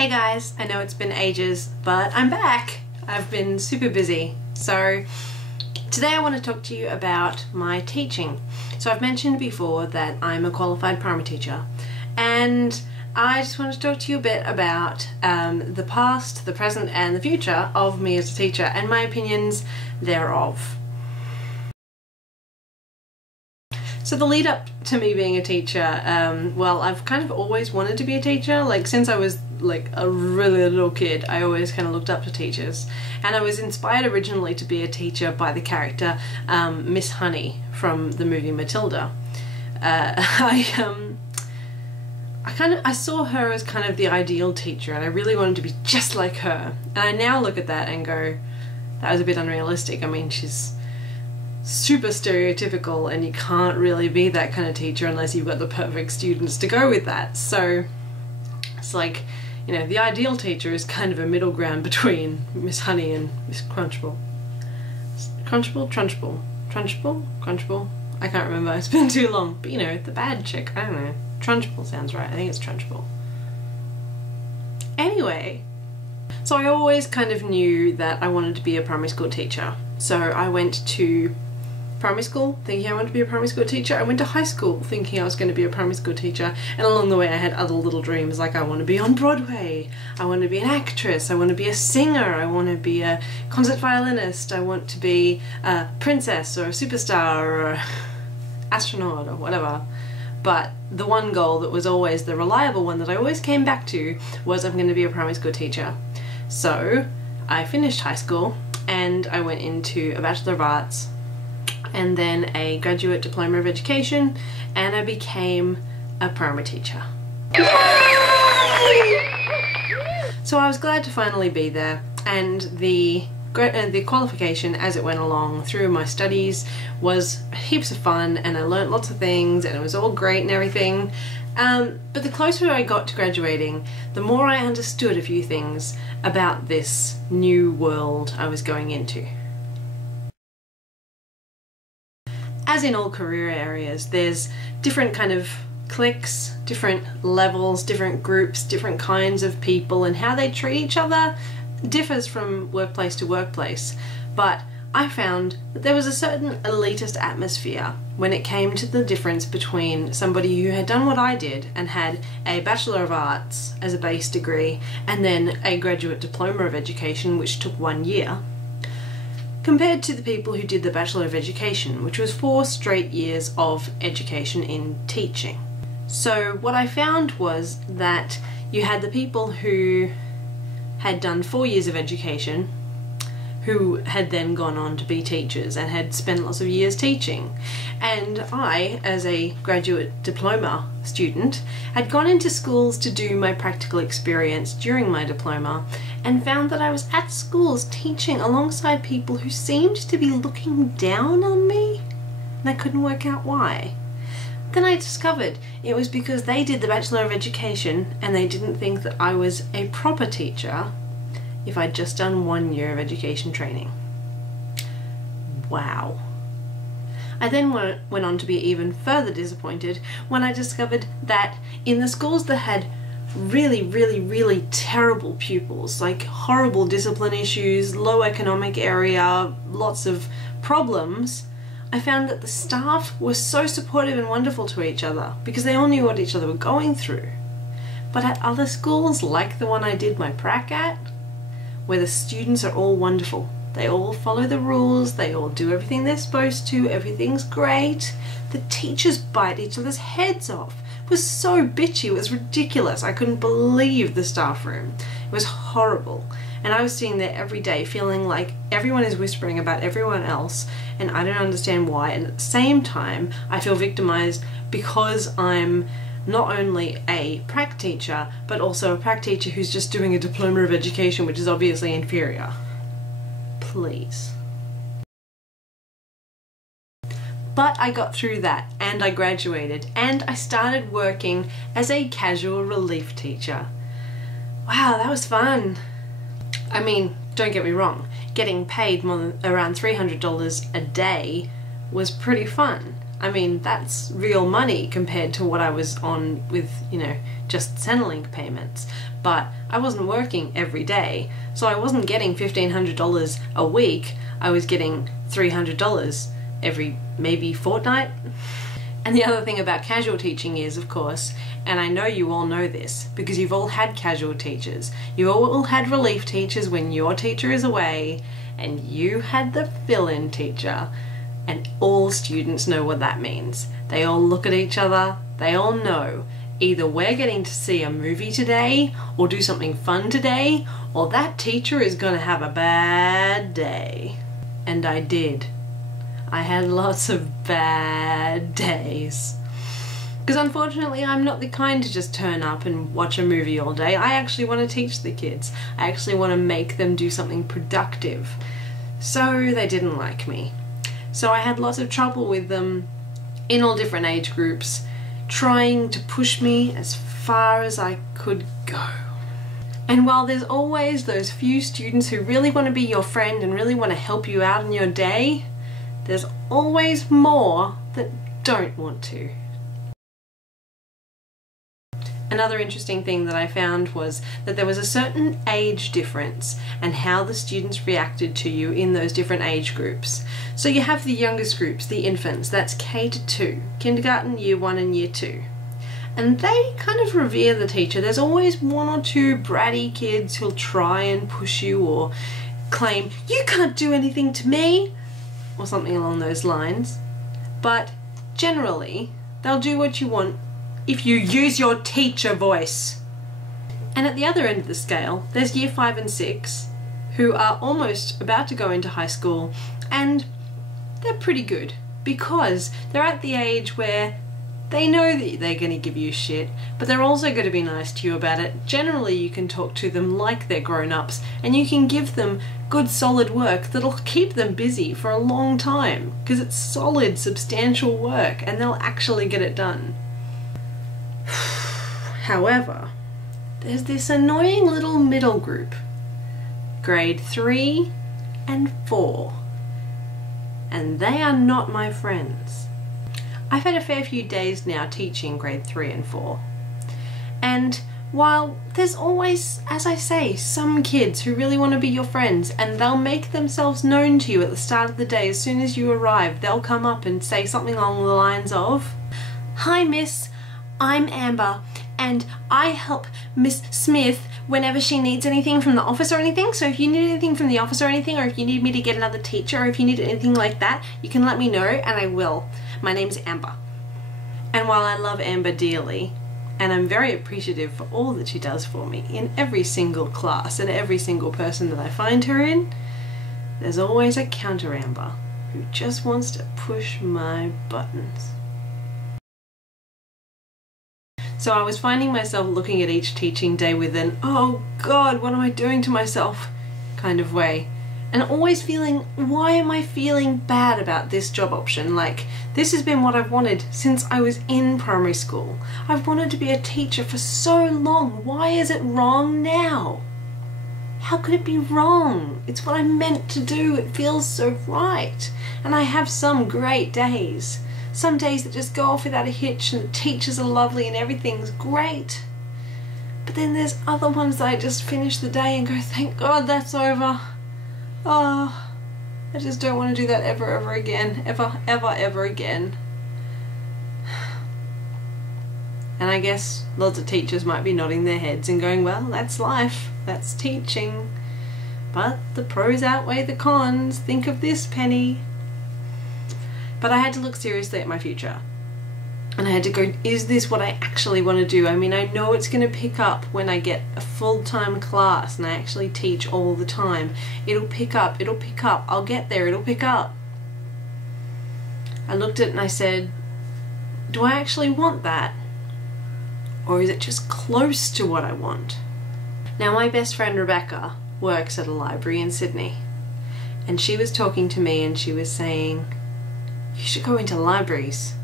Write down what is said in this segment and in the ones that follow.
Hey guys, I know it's been ages, but I'm back. I've been super busy. So today I want to talk to you about my teaching. So I've mentioned before that I'm a qualified primary teacher, and I just want to talk to you a bit about the past, the present and the future of me as a teacher and my opinions thereof. So the lead up to me being a teacher, well, I've kind of always wanted to be a teacher. Like since I was like a really little kid, I always kind of looked up to teachers. And I was inspired originally to be a teacher by the character Miss Honey from the movie Matilda. I saw her as kind of the ideal teacher, and I really wanted to be just like her. And I now look at that and go, that was a bit unrealistic. I mean, she's super stereotypical and you can't really be that kind of teacher unless you've got the perfect students to go with that. So it's like, you know, the ideal teacher is kind of a middle ground between Miss Honey and Miss Crunchbull. Crunchbull? Trunchbull? Trunchbull? Crunchbull? I can't remember, it's been too long. But you know, the bad chick, I don't know. Trunchbull sounds right, I think it's Trunchbull. Anyway, so I always kind of knew that I wanted to be a primary school teacher. So I went to primary school thinking I wanted to be a primary school teacher. I went to high school thinking I was going to be a primary school teacher, and along the way I had other little dreams like I want to be on Broadway, I want to be an actress, I want to be a singer, I want to be a concert violinist, I want to be a princess or a superstar or an astronaut or whatever. But the one goal that was always the reliable one that I always came back to was I'm going to be a primary school teacher. So I finished high school and I went into a Bachelor of Arts and then a graduate diploma of education, and I became a primary teacher. So I was glad to finally be there, and the qualification as it went along through my studies was heaps of fun, and I learnt lots of things and it was all great and everything. But the closer I got to graduating, the more I understood a few things about this new world I was going into. As in all career areas, there's different kind of cliques, different levels, different groups, different kinds of people, and how they treat each other differs from workplace to workplace. But I found that there was a certain elitist atmosphere when it came to the difference between somebody who had done what I did and had a Bachelor of Arts as a base degree and then a graduate diploma of education, which took 1 year, compared to the people who did the Bachelor of Education, which was 4 straight years of education in teaching. So what I found was that you had the people who had done 4 years of education, who had then gone on to be teachers and had spent lots of years teaching. And I, as a graduate diploma student, had gone into schools to do my practical experience during my diploma and found that I was at schools teaching alongside people who seemed to be looking down on me, and I couldn't work out why. Then I discovered it was because they did the Bachelor of Education and they didn't think that I was a proper teacher if I'd just done 1 year of education training. Wow. I then went on to be even further disappointed when I discovered that in the schools that had really terrible pupils, like horrible discipline issues, low economic area, lots of problems, I found that the staff were so supportive and wonderful to each other because they all knew what each other were going through. But at other schools, like the one I did my prac at, where the students are all wonderful, they all follow the rules, they all do everything they're supposed to, everything's great, the teachers bite each other's heads off. It was so bitchy, it was ridiculous. I couldn't believe the staff room. It was horrible. And I was sitting there every day feeling like everyone is whispering about everyone else and I don't understand why, and at the same time I feel victimized because I'm not only a prac teacher, but also a prac teacher who's just doing a diploma of education, which is obviously inferior. Please. But I got through that, and I graduated, and I started working as a casual relief teacher. Wow, that was fun. I mean, don't get me wrong, getting paid more than around $300 a day was pretty fun. I mean, that's real money compared to what I was on with, you know, just Centrelink payments. But I wasn't working every day, so I wasn't getting $1,500 a week. I was getting $300 every maybe fortnight. And the other thing about casual teaching is, of course, and I know you all know this because you've all had casual teachers. You all had relief teachers when your teacher is away, and you had the fill-in teacher. And all students know what that means. They all look at each other, they all know either we're getting to see a movie today or do something fun today, or that teacher is going to have a bad day. And I did. I had lots of bad days. Because unfortunately I'm not the kind to just turn up and watch a movie all day. I actually want to teach the kids. I actually want to make them do something productive. So they didn't like me. So I had lots of trouble with them in all different age groups, trying to push me as far as I could go. And while there's always those few students who really want to be your friend and really want to help you out in your day, there's always more that don't want to. Another interesting thing that I found was that there was a certain age difference and how the students reacted to you in those different age groups. So you have the youngest groups, the infants, that's K to 2, kindergarten, year 1 and year 2. And they kind of revere the teacher. There's always one or two bratty kids who'll try and push you or claim, "You can't do anything to me," or something along those lines. But generally, they'll do what you want if you use your teacher voice. And at the other end of the scale, there's year 5 and 6 who are almost about to go into high school, and they're pretty good because they're at the age where they know that they're going to give you shit, but they're also going to be nice to you about it. Generally, you can talk to them like they're grown-ups, and you can give them good solid work that'll keep them busy for a long time because it's solid, substantial work and they'll actually get it done. However, there's this annoying little middle group, grade 3 and 4, and they are not my friends. I've had a fair few days now teaching grade 3 and 4, and while there's always, as I say, some kids who really want to be your friends and they'll make themselves known to you at the start of the day. As soon as you arrive, they'll come up and say something along the lines of, "Hi miss, I'm Amber and I help Miss Smith whenever she needs anything from the office or anything. So if you need anything from the office or anything, or if you need me to get another teacher, or if you need anything like that, you can let me know and I will. My name's Amber." And while I love Amber dearly, and I'm very appreciative for all that she does for me in every single class and every single person that I find her in, there's always a counter Amber who just wants to push my buttons. So I was finding myself looking at each teaching day with an, "Oh God, what am I doing to myself?" kind of way. And always feeling, why am I feeling bad about this job option? Like, this has been what I've wanted since I was in primary school. I've wanted to be a teacher for so long. Why is it wrong now? How could it be wrong? It's what I meant to do. It feels so right. And I have some great days. Some days that just go off without a hitch and the teachers are lovely and everything's great. But then there's other ones that I just finish the day and go, thank God that's over. Oh, I just don't want to do that ever again. Ever again. And I guess lots of teachers might be nodding their heads and going, well, that's life. That's teaching. But the pros outweigh the cons. Think of this, Penny. But I had to look seriously at my future. And I had to go, is this what I actually want to do? I mean, I know it's going to pick up when I get a full-time class and I actually teach all the time. It'll pick up, I'll get there, it'll pick up. I looked at it and I said, do I actually want that? Or is it just close to what I want? Now, my best friend Rebecca works at a library in Sydney. And she was talking to me and she was saying, you should go into libraries.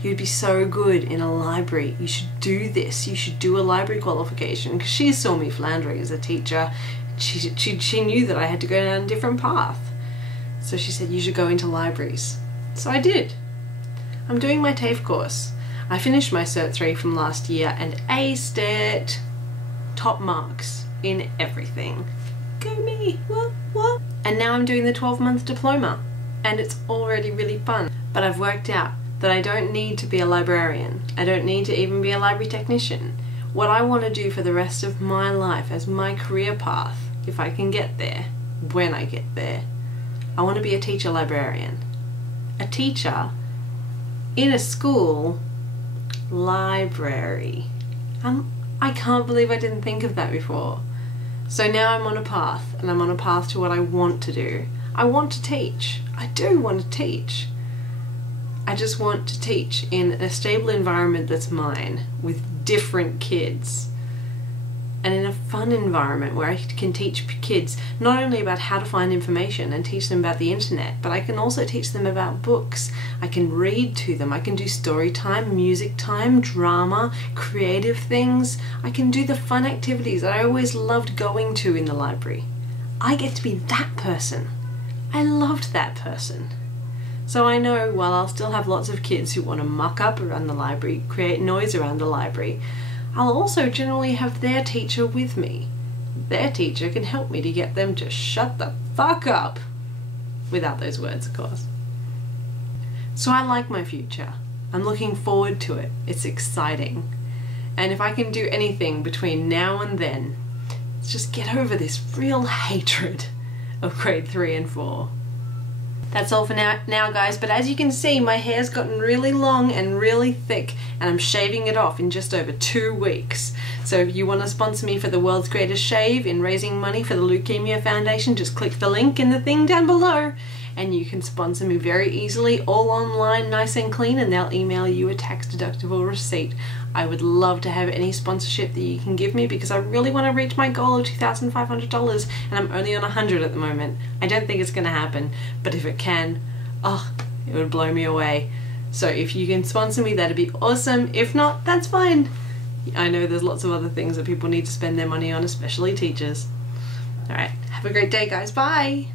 You'd be so good in a library. You should do this. You should do a library qualification. Because she saw me floundering as a teacher. She knew that I had to go down a different path. So she said, you should go into libraries. So I did. I'm doing my TAFE course. I finished my Cert 3 from last year and aced it. Top marks in everything. Go me, what? And now I'm doing the 12-month diploma and it's already really fun. But I've worked out that I don't need to be a librarian. I don't need to even be a library technician. What I want to do for the rest of my life as my career path, if I can get there, when I get there, I want to be a teacher librarian. A teacher in a school library. I can't believe I didn't think of that before. So now I'm on a path, and I'm on a path to what I want to do. I want to teach. I do want to teach. I just want to teach in a stable environment that's mine, with different kids, and in a fun environment where I can teach kids not only about how to find information and teach them about the internet, but I can also teach them about books. I can read to them. I can do story time, music time, drama, creative things. I can do the fun activities that I always loved going to in the library. I get to be that person. I loved that person. So I know while I'll still have lots of kids who want to muck up around the library, create noise around the library, I'll also generally have their teacher with me. Their teacher can help me to get them to shut the fuck up. Without those words, of course. So I like my future. I'm looking forward to it. It's exciting. And if I can do anything between now and then, it's just get over this real hatred of grade 3 and 4. That's all for now guys, but as you can see my hair's gotten really long and really thick and I'm shaving it off in just over 2 weeks. So if you want to sponsor me for the world's greatest shave in raising money for the Leukemia Foundation, just click the link in the thing down below and you can sponsor me very easily, all online, nice and clean, and they'll email you a tax deductible receipt. I would love to have any sponsorship that you can give me because I really want to reach my goal of $2,500 and I'm only on 100 at the moment. I don't think it's going to happen, but if it can, oh, it would blow me away. So if you can sponsor me, that'd be awesome. If not, that's fine. I know there's lots of other things that people need to spend their money on, especially teachers. Alright, have a great day guys, bye!